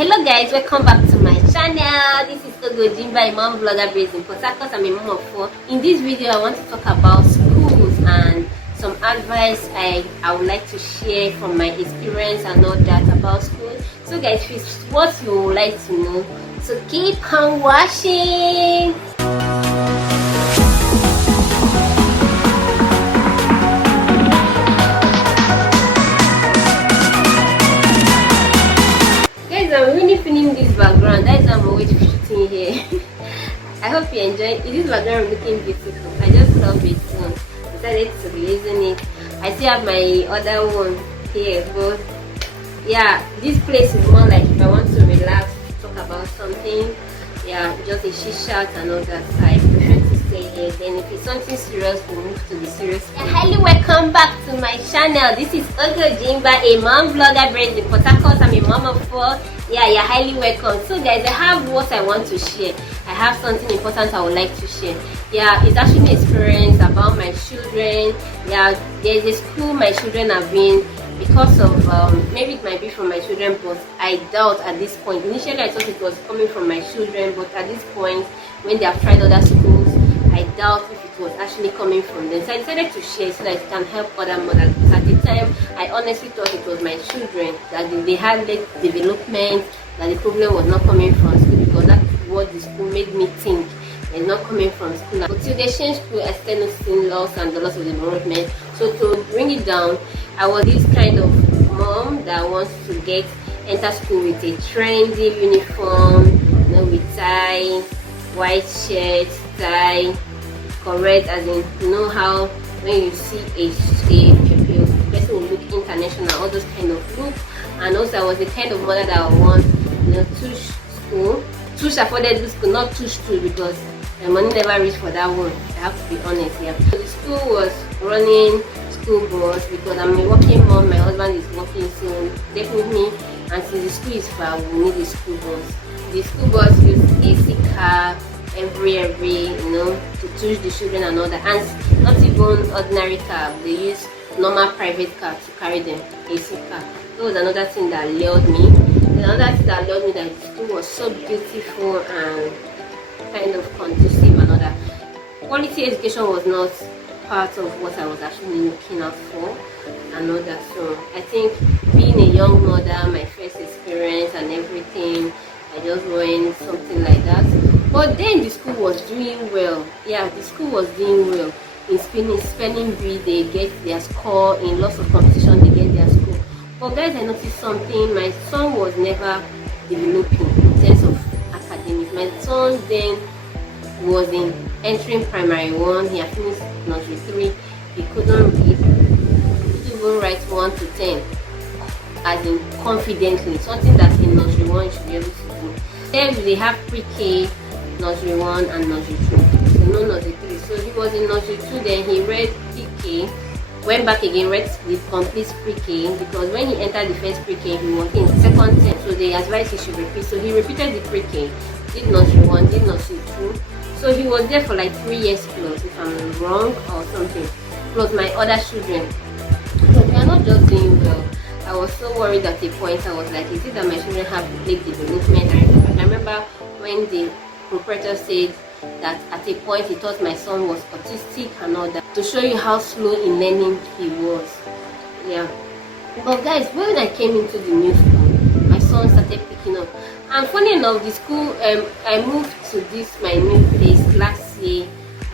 Hello guys, welcome back to my channel. This is Ojimba, a mom vlogger based in Port Harcourt. I'm a mom of 4. In this video, I want to talk about schools and some advice I would like to share from my experience and all that about school. So guys, if it's what you would like to know, so keep on watching. I'm really feeling this background. That is why I'm always shooting here. I hope you enjoy it. This background looking beautiful. I just love it. So I decided to be using it. I still have my other one here, but yeah, this place is more like if I want to relax, talk about something, yeah, just a chit chat and all that. I prefer to stay here. Then if it's something serious, we'll move to the serious. Highly welcome back to my channel. This is Ojimba, a mom vlogger based in Port Harcourt. I'm a mom of 4. Yeah, you're highly welcome. So guys, I have what I want to share. I have something important I would like to share. Yeah, it's actually an experience about my children. Yeah, there's a school my children have been because of maybe it might be from my children, but I doubt at this point. Initially I thought it was coming from my children, but at this point when they have tried other schools, I doubt if it was actually coming from them. So I decided to share so that it can help other mothers. Because at the time, I honestly thought it was my children, that they had late development, that the problem was not coming from school, because that's what the school made me think. It's not coming from school. Until they changed to external loss and the loss of development. So to bring it down, I was this kind of mom that wants to enter school with a trendy uniform, you know, with tie, white shirt, tie, correct, as in, you know how when you see a person will look international, all those kind of look. And also I was the kind of mother that would want, you know, tush affordable school, not tush too, because my money never reached for that one. I have to be honest here. So the school was running school bus because I'm a working mom, my husband is working, so definitely, and since the school is far, we need a school bus. The school bus uses AC car every you know, to teach the children and all that, and not even ordinary car, they use normal private car to carry them, AC car. That was another thing that lured me. Another thing that lured me, that the school was so beautiful and kind of conducive and all that. Quality education was not part of what I was actually looking out for and all that. So I think being a young mother, my first experience and everything, I just went something like that. But then the school was doing well. Yeah, the school was doing well. In spelling bee, they get their score. In lots of competition, they get their score. But guys, I noticed something. My son was never developing in terms of academics. My son then was in entering primary 1. He had finished nursery 3. He couldn't read. He couldn't even write 1 to 10, as in confidently. Something that in nursery 1 you should be able to do. Then they have pre-K, nursery 1 and nursery 2, so no nursery 3. So he was in nursery 2, then he read pre-K, went back again, read the complete pre-K, because when he entered the first pre-K, he was in second term, so they advised he should repeat. So he repeated the pre-K, did nursery 1, did nursery 2. So he was there for like 3 years plus, if I'm wrong or something, plus my other children. So they are not just doing well. I was so worried at a point. I was like, is it that my children have late development? I remember when the proprietor said that at a point he thought my son was autistic and all that, to show you how slow in learning he was. Yeah, but guys, when I came into the new school, my son started picking up. And funny enough, the school, I moved to this my new place last year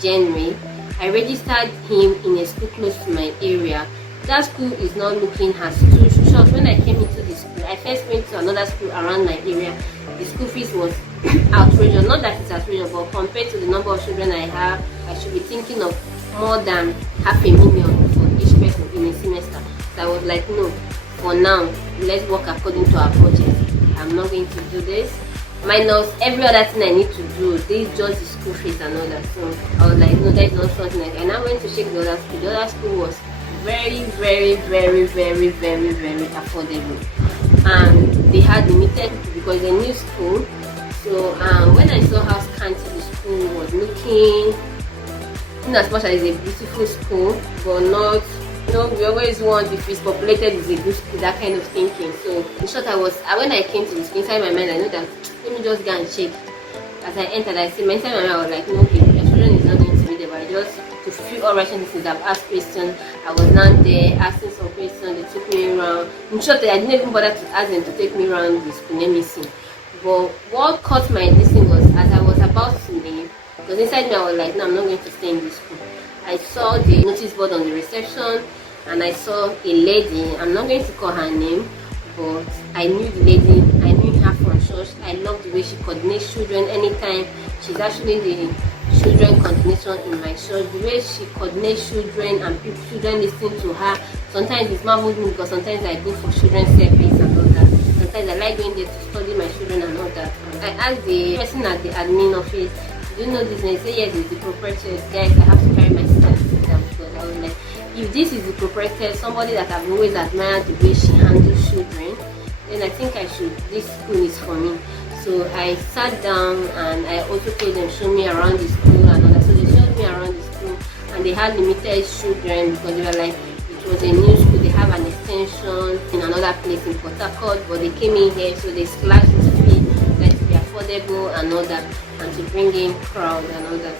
January. I registered him in a school close to my area. That school is not looking as too short. When I came into the school, I first went to another school around my area. The school fees was outrageous. Not that it's outrageous, but compared to the number of children I have, I should be thinking of more than $500,000 for each person in a semester. So I was like, no, for now, let's work according to our budget. I'm not going to do this. Minus every other thing I need to do. This is just the school fees and all that. So I was like, no, that's not something like that. And I went to check the other school. The other school was very affordable, and they had limited because it's a new school. So when I saw how scanty the school was looking, in as much as it's a beautiful school, but not You know, we always want, if it's populated, it's a good school, that kind of thinking. So in short, when I came to the school, inside my mind, I know that let me just go and check. As I entered, I see inside my mind, I was like, no, okay, my children is not going to be there, but I just to fulfill all righteousness, I've asked questions. I was not there asking some questions. They took me around. In short, I didn't even bother to ask them to take me around the school. Let me see. But what caught my attention was, as I was about to leave, because inside me I was like, no, I'm not going to stay in this school. I saw the notice board on the reception, and I saw a lady. I'm not going to call her name, but I knew the lady. I knew her from church. I love the way she coordinates children anytime. She's actually the children coordinator in my church. The way she coordinates children and children listen to her. Sometimes it's marvelous me because sometimes I go for children's service and all that. Sometimes I like going there to study my children and all that. I asked the person at the admin office, do you know this? And they say yes, it's the proprietor. Guys, I have to carry my sister to them because I was like, if this is the proprietor, somebody that I've always admired the way she handles children, then I think this school is for me. So I sat down and I also told them show me around the school and all that. So they showed me around the school, and they had limited children because they were like, it was a new school. They have an extension in another place in Port Harcourt, but they came in here, so they slashed the fee that to be affordable and all that, and to bring in crowd and all that.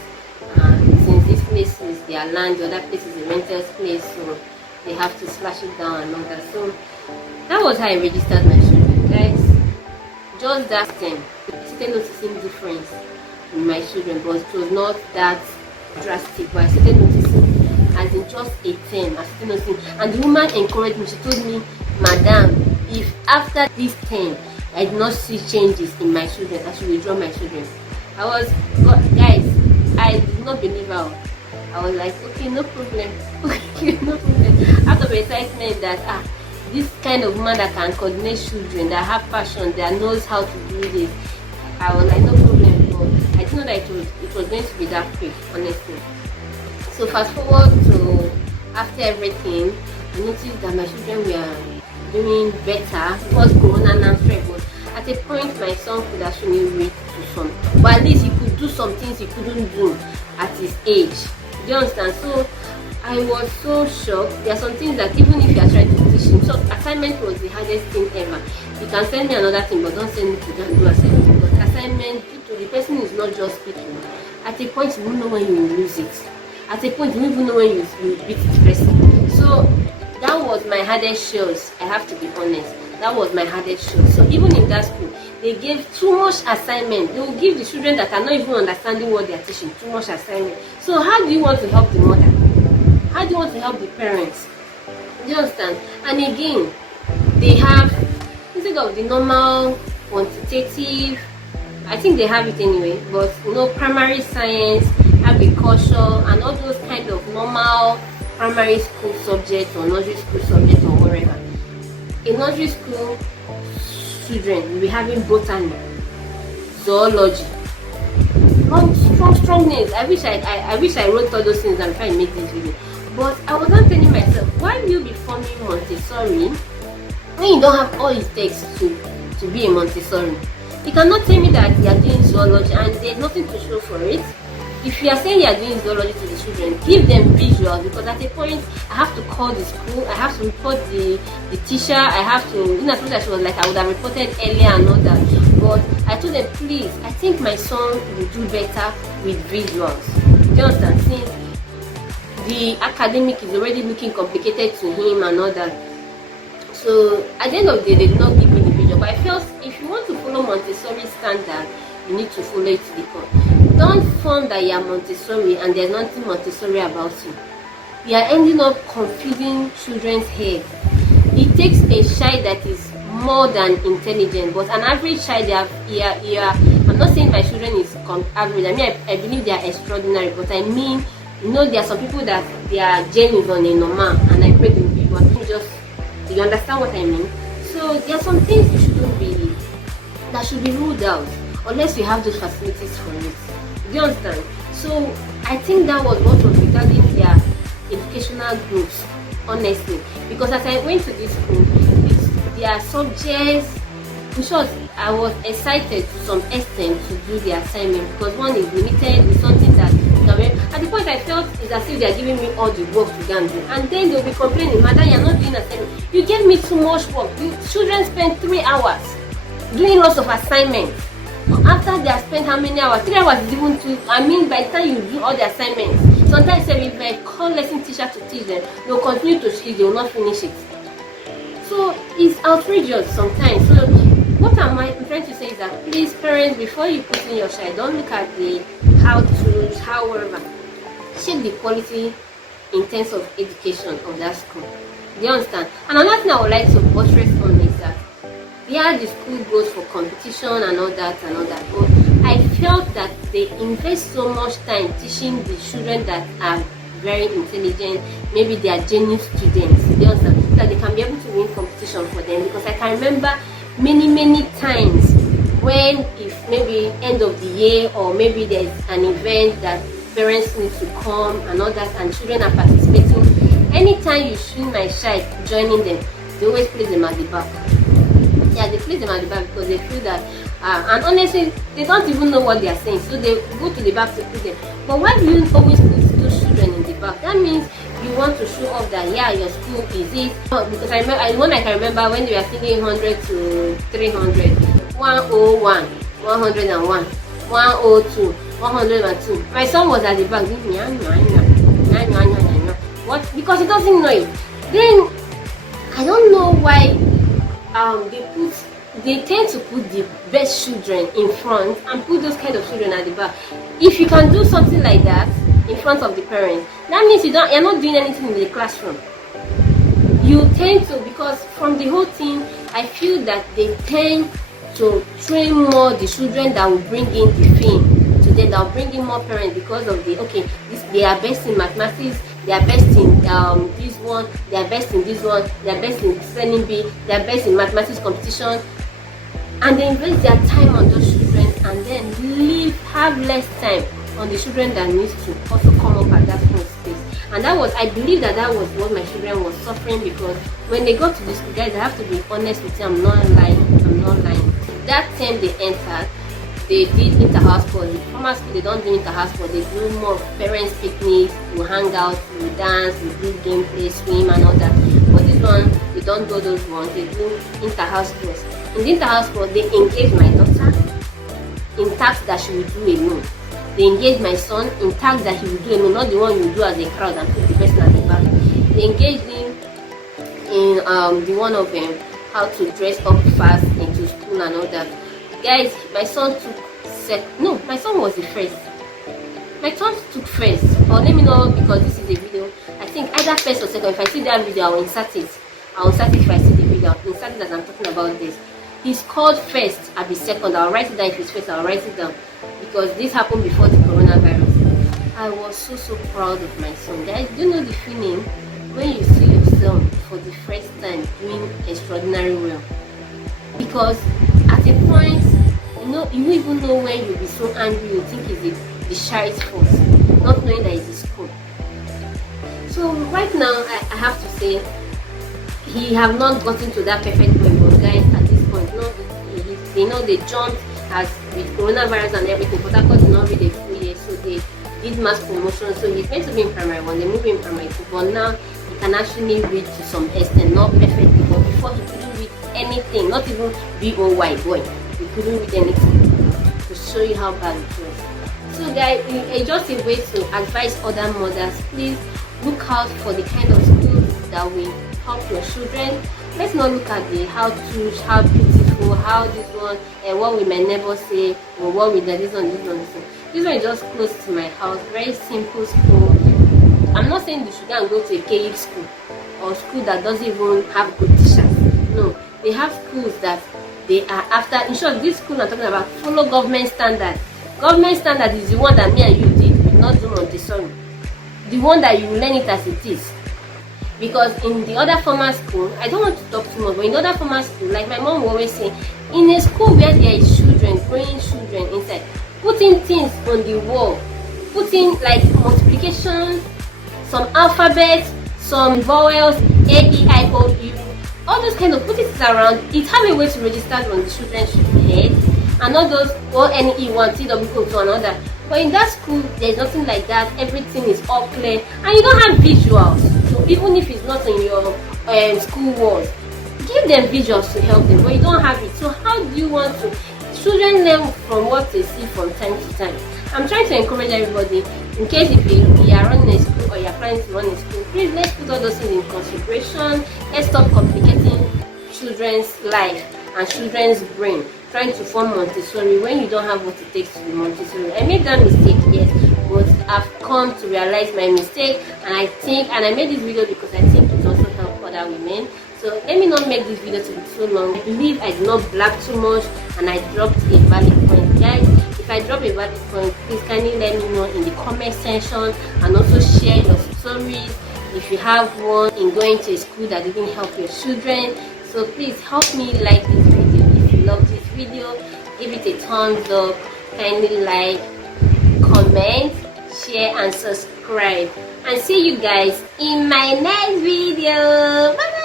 Since this place is their land, the other place is a rental place, so they have to slash it down and all that. So that was how I registered my children, guys. Just that time, I started noticing difference in my children, but it was not that drastic. But I started noticing, as in just a term, I started noticing. And the woman encouraged me. She told me, Madam, if after this term I did not see changes in my children, I should withdraw my children. Guys, I did not believe her. I was like, okay, no problem. Okay, no problem. Out of excitement that this kind of woman that can coordinate children, that have passion, that knows how to do this, I was like, no problem. But I didn't know that it was going to be that quick, honestly. So fast forward to after everything, I noticed that my children were doing better. It was Corona and stress, but at a point my son could actually read to some, but at least he could do some things he couldn't do at his age. Do you understand? So I was so shocked. There are some things that even if you are trying to teach him, so assignment was the hardest thing ever. You can send me another thing, but don't send me to do assignment. Because assignment, the person is not just speaking. At a point, you don't know when you lose it. At a point, you don't even know when you beat the person. So that was my hardest shows. I have to be honest. That was my hardest show. So even in that school, they gave too much assignment. They will give the children that are not even understanding what they are teaching too much assignment. So how do you want to help the mother? How do you want to help the parents? Do you understand? And again, they have, instead of the normal quantitative, I think they have it anyway, but primary science, agriculture, and all those kind of normal primary school subjects or nursery school subjects or whatever. In nursery school, children will be having botany, zoology, strong names. I wish I wrote all those things and try and make this video. But I was not telling myself, why will you be forming Montessori when you don't have all it takes to be a Montessori? You cannot tell me that you are doing zoology and there's nothing to show for it. If you are saying you are doing zoology to the children, give them visuals, because at a point I have to call the school, I have to report the teacher, I have to, in as much as she was like I would have reported earlier and all that. But I told them, please, I think my son will do better with visuals. Do you understand? Since the academic is already looking complicated to him and all that. So at the end of the day, they did not give me the visual. But I felt if you want to follow Montessori standard, you need to follow it to the core. Don't form that you are Montessori and there's nothing Montessori about you. You are ending up confusing children's head. It takes a child that is more than intelligent, but an average child, I'm not saying my children is average. I mean, I believe they are extraordinary, but I mean, there are some people that their gen is on a normal, and I pray them people. You understand what I mean? So there are some things that should be ruled out unless you have those facilities for it. Do you understand? So I think that was what was regarding their educational groups, honestly, because as I went to this school, their subjects, in short, I was excited to some extent to do the assignment because one is limited with something that At the point I felt it's as if they are giving me all the work to go and do, and then they'll be complaining, "Madam, you're not doing assignment. You gave me too much work. You children spend 3 hours doing lots of assignments. After they have spent how many hours? 3 hours is even too. I mean, by the time you do all the assignments, sometimes if I call lesson teacher to teach them, they'll continue to teach, they will not finish it. So it's outrageous sometimes." So what am I trying to say is that, please, parents, before you put in your child, don't look at the how-to, however, check the quality in terms of education of that school. Do you understand? And another thing I would like to buttress on is that, yeah, the school goes for competition and all that, but I felt that they invest so much time teaching the children that are very intelligent, maybe they are genius students, you understand, that they can be able to win competition for them. Because I can remember many times when, if maybe end of the year, or maybe there's an event that parents need to come and all that, and children are participating, anytime you see my child joining them, they always place them at the back. Yeah, they place them at the back because they feel that and honestly, they don't even know what they are saying, so they go to the back to put them. But why do you always put those children in the back? That means you want to show off that, yeah, your school is it. Because I can remember when they were singing 100 to 300, 101, 101, 102, 102. My son was at the back. What? Because he doesn't know it. Then I don't know why they tend to put the best children in front and put those kind of children at the back. If you can do something like that in front of the parents, that means you're not doing anything in the classroom. You tend to, because from the whole thing, I feel that they tend to train more the children that will bring in the fame to them, that will bring in more parents, because of they are best in mathematics, they are best in this one, they are best in this one, they are best in spelling bee, they are best in mathematics competition, and they invest their time on those children and then have less time on the children that needs to also come up at that small space. And I believe that was what my children was suffering, because when they got to the school, guys, I have to be honest with you, I'm not lying. That time they entered, they did inter-house sport. The former school, they don't do inter-house sport, they do more parents picnics, we hang out, we dance, we do gameplay, swim and all that. But this one, they don't do those ones, they do inter-house sports. In the inter-house sport, they engage my daughter in tasks that she will do alone. They engage my son in tasks that he will do alone, not the one you do as a crowd and put the person at the back. They engage him in the one of how to dress up fast into school and all that. Guys, my son my son was the first. My son took first. Or let me know, because this is a video. I think either first or second. If I see that video, I will insert it. If I see the video, I'll insert it as I'm talking about this. He scored first, I'll be second. I'll write it down. If it's first, I'll write it down, because this happened before the coronavirus. I was so proud of my son. Guys, do you know the feeling when you see your son for the first time doing extraordinary well? Because at a point, you even know when you'll be so angry, you think it's the child's fault, not knowing that it's the school. So right now, I have to say, he have not gotten to that perfect point, but guys, at this point, they jumped as with coronavirus and everything. But that is not really a full year, so they did mass promotion. So he's meant to be in primary 1, they moved in primary 2, but now he can actually read to some extent, not perfectly, but before he couldn't read anything, not even B-O-Y, boy, he couldn't read anything, to show you how bad it was. So guys, it's just a way to advise other mothers, please look out for the kind of schools that will help your children. Let's not look at the how beautiful, how this one, and what will my neighbor say, or what will this one. This one is just close to my house, very simple school. I'm not saying you should go and go to a KE school or school that doesn't even have good teachers. No, they have schools that they are after. In short, this school I'm talking about follow government standard. Government standard is the one that me and you did, not do Montessori. The one that you learn it as it is. Because in the other formal school, I don't want to talk too much, but in the other formal school, like my mom will always say, in a school where there is children, growing children inside, putting things on the wall, putting like multiplication, some alphabets, some vowels, A, E, I, O, U, all those kind of putting things around, it have a way to register on the children's head, and not those O, N, E, 1, T, W, O, to another. But in that school, there's nothing like that. Everything is all clear, and you don't have visuals. So even if it's not in your school walls, give them visuals to help them. But you don't have it. So how do you want to? Children learn from what they see from time to time. I'm trying to encourage everybody. In case if you are running a school or you are planning to run a school, please let's put all those things in consideration. Let's stop complicating children's life and children's brain, trying to form Montessori when you don't have what it takes to be Montessori. I made that mistake, yes, but I've come to realize my mistake, and I made this video because I think it also help other women. So let me not make this video to be so long. I believe I did not blab too much and I dropped a valid point. Guys, if I drop a valid point, please kindly let me know in the comment section, and also share your stories if you have one in going to a school that didn't help your children. So please help me like this video. If you love this video, give it a thumbs up, kindly like, comment, share and subscribe, and see you guys in my next video. Bye bye.